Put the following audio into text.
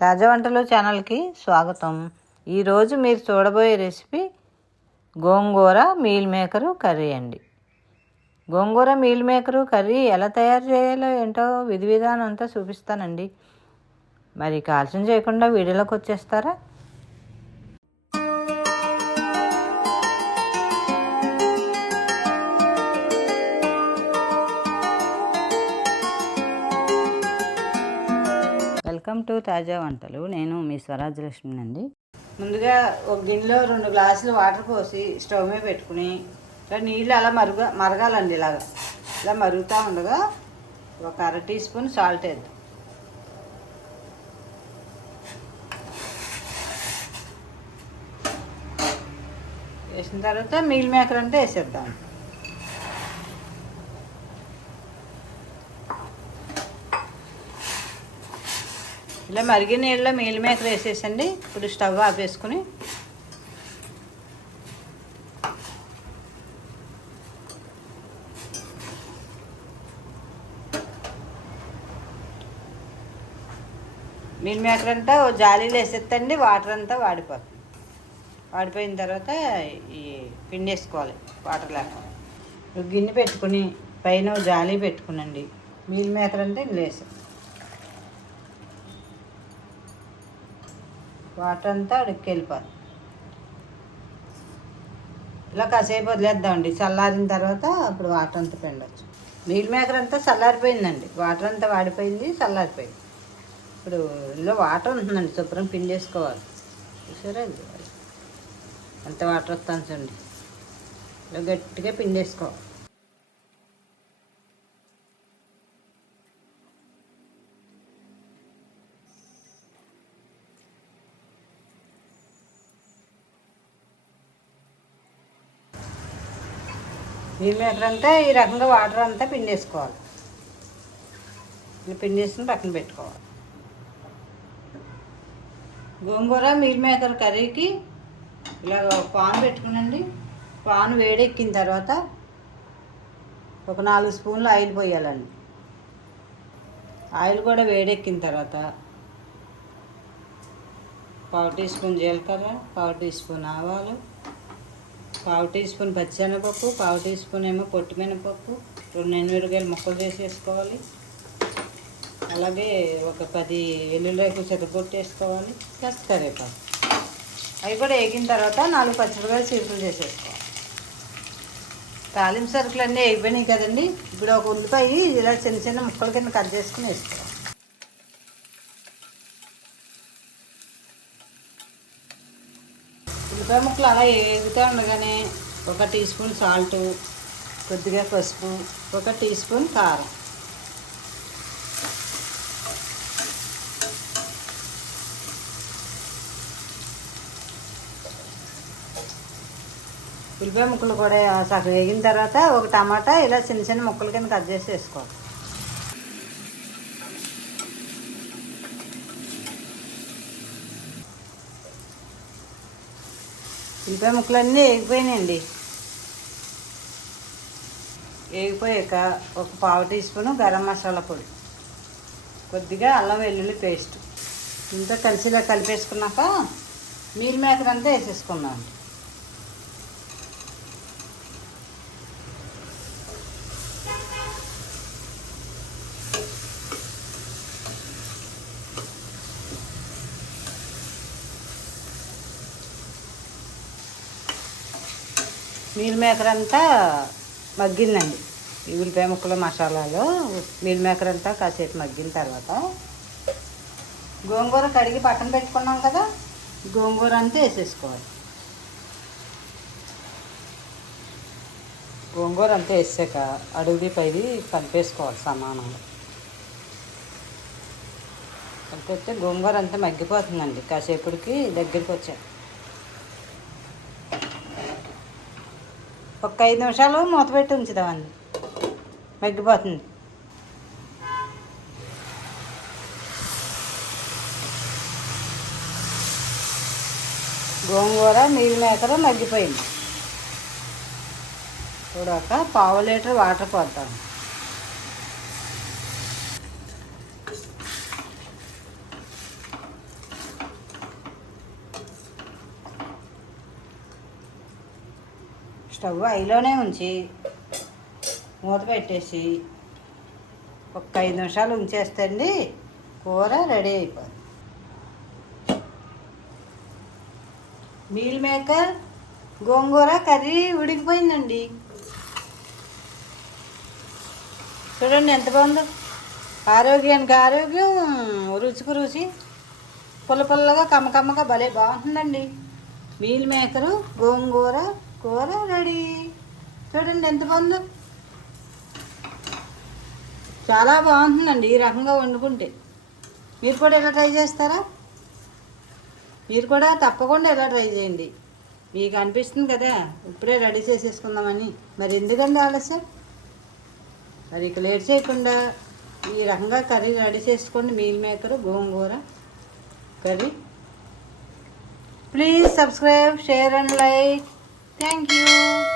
తాజా వంటలు ఛానల్కి స్వాగతం. ఈరోజు మీరు చూడబోయే recipe gongura meal maker curry అండి. గోంగూర మీల్ మేకరు కర్రీ ఎలా తయారు చేయాలో ఏంటో విధి విధానం అంతా చూపిస్తానండి. మరి కాల్సిన చేయకుండా వీడియోలోకి వచ్చేస్తారా? టు తాజా వంటలు. నేను మీ స్వరాజ్యలక్ష్మి అండి ముందుగా ఒక గిన్నెలో రెండు గ్లాసులు వాటర్ పోసి స్టవ్ మీద పెట్టుకుని ఇలా నీళ్ళు అలా మరుగ మరగాలండి ఇలాగ. ఇలా మరుగుతూ ఉండగా ఒక అర టీ స్పూన్ సాల్ట్ వేద్దాం. వేసిన తర్వాత మీల్ మేకర్ అంటే వేసేద్దాం. ఇలా మరిగిన నీళ్ళలో మీల్ మేకర్ వేసేసండి. ఇప్పుడు స్టవ్ ఆపేసుకుని. మీల్ మేకర్ అంతా జాలీలు వేసేస్తండి వాటర్ అంతా వాడిపోతుంది. వాడిపోయిన తర్వాత ఈ పిండి వేసుకోవాలి వాటర్ లేకుండా. గిన్నె పెట్టుకుని పైన జాలీ పెట్టుకునండి. మీల్ మేకర్ అంటే ఇందులో వేసాం వాటర్ అంతా అడుక్కి ఇలా కాసేపు వదిలేద్దామండి. చల్లారిన తర్వాత అప్పుడు వాటర్ అంతా పిండొచ్చు. మీల్ మేకర్ అంతా చల్లారిపోయిందండి. వాటర్ అంతా వాడిపోయింది చల్లారిపోయింది. ఇప్పుడు ఇందులో వాటర్ ఉంటుందండి శుభ్రం పిండేసుకోవాలి. చూసారా ఇది? ఎంత వాటర్ వస్తాను చూడండి. ఇలా గట్టిగా పిండేసుకోవాలి. నీళ్ళు మేకర్ అంతా ఈ రకంగా వాటర్ అంతా పిండేసుకోవాలి. ఇలా పిండేసుకుని పక్కన పెట్టుకోవాలి. గోంగూర మీల్ మేకర్ కర్రీకి ఇలా పాన్ పెట్టుకునండి. పాన్ వేడెక్కిన తర్వాత ఒక నాలుగు స్పూన్లు ఆయిల్ పోయాలండి. ఆయిల్ కూడా వేడెక్కిన తర్వాత పావు టీ స్పూన్ జీలకర్ర పావు టీ స్పూన్ ఆవాలు పావు టీ స్పూన్ పచ్చిశనగపప్పు పావు టీ స్పూన్ ఏమో పొట్టిమినపప్పు రెండు ఎనిమిరకాయలు ముక్కలు చేసి వేసుకోవాలి అలాగే ఒక పది వెల్లుల్లిరేకు చెత్తపొట్టు వేసుకోవాలి కాస్త కరివేపాకు. అవి కూడా వేగిన తర్వాత నాలుగు పచ్చిమిరకాయలు చీరుకులు చేసేసుకోవాలి. తాలింపు సరుకులు అన్నీ వేగిపోయినాయి కదండి ఇప్పుడు ఒక ఉల్లిపాయ ఇలా చిన్న చిన్న ముక్కల కింద కట్ చేసుకుని వేసుకోవాలి. ఉల్లిపాయ ముక్కలు అలా వేగుతూ ఉండగానే ఒక టీ స్పూన్ సాల్ట్ కొద్దిగా పసుపు ఒక టీ స్పూన్ కారం. ఉల్లిపాయ ముక్కలు కూడా సగం వేగిన తర్వాత ఒక టమాటా ఇలా చిన్న చిన్న ముక్కల కింద కట్ చేసి వేసుకోవాలి. ఉల్లిపాయ ముక్కలన్నీ వేగిపోయినాయండి వేగిపోయాక ఒక పావు టీ స్పూను గరం మసాలా పొడి కొద్దిగా అల్లం వెల్లుల్లి పేస్ట్. ఇంత కలిసిలా కలిపేసుకున్నాక మీల్ మేకర్ అంతా వేసేసుకున్నాం మీల్ మేకర్ అంతా మగ్గిందండి ఈ ఉల్లిపాయ ముక్కలు మసాలాలు మీల్ మేకర్ అంతా కాసేపు మగ్గిన తర్వాత గోంగూర కడిగి పక్కన పెట్టుకున్నాం కదా గోంగూర అంతా వేసేసుకోవాలి. గోంగూర అంతా వేసాక అడుగుది పైది కలిపేసుకోవాలి సమానంగా. కలిపేస్తే గోంగూర అంతా మగ్గిపోతుందండి. కాసేపుడికి దగ్గరికి వచ్చాక ఒక ఐదు నిమిషాలు మూత పెట్టి ఉంచుదామండి. మగ్గిపోతుంది. గోంగూర నీళ్ళు మేకలు మగ్గిపోయింది. చూడాక పావు లీటర్ వాటర్ పోద్దాం. స్టవ్ ఐలోనే ఉంచి మూత పెట్టేసి ఒక ఐదు నిమిషాలు ఉంచేస్తే అండి కూర రెడీ అయిపోతుంది. మీల్ మేకర్ గోంగూర కర్రీ ఉడికిపోయిందండి. చూడండి ఎంత బాగుందో. ఆరోగ్యానికి ఆరోగ్యం రుచికి రుచి. పుల్ల పుల్లగా కమ్మకమ్మగా భలే బాగుంటుందండి. మీల్ మేకరు గోంగూర కూర రెడీ. చూడండి ఎంత బాగుందో. చాలా బాగుంటుందండి ఈ రకంగా వండుకుంటే. మీరు కూడా ఇలా ట్రై చేస్తారా? మీరు కూడా తప్పకుండా ఇలా ట్రై చేయండి. మీకు అనిపిస్తుంది కదా ఇప్పుడే రెడీ చేసేసుకుందామని. మరి ఎందుకండి ఆలస్యం? మరి ఇక లేట్ చేయకుండా ఈ రకంగా కర్రీ రెడీ చేసుకోండి. Meal maker gongura curry. Please subscribe share and like. Thank you.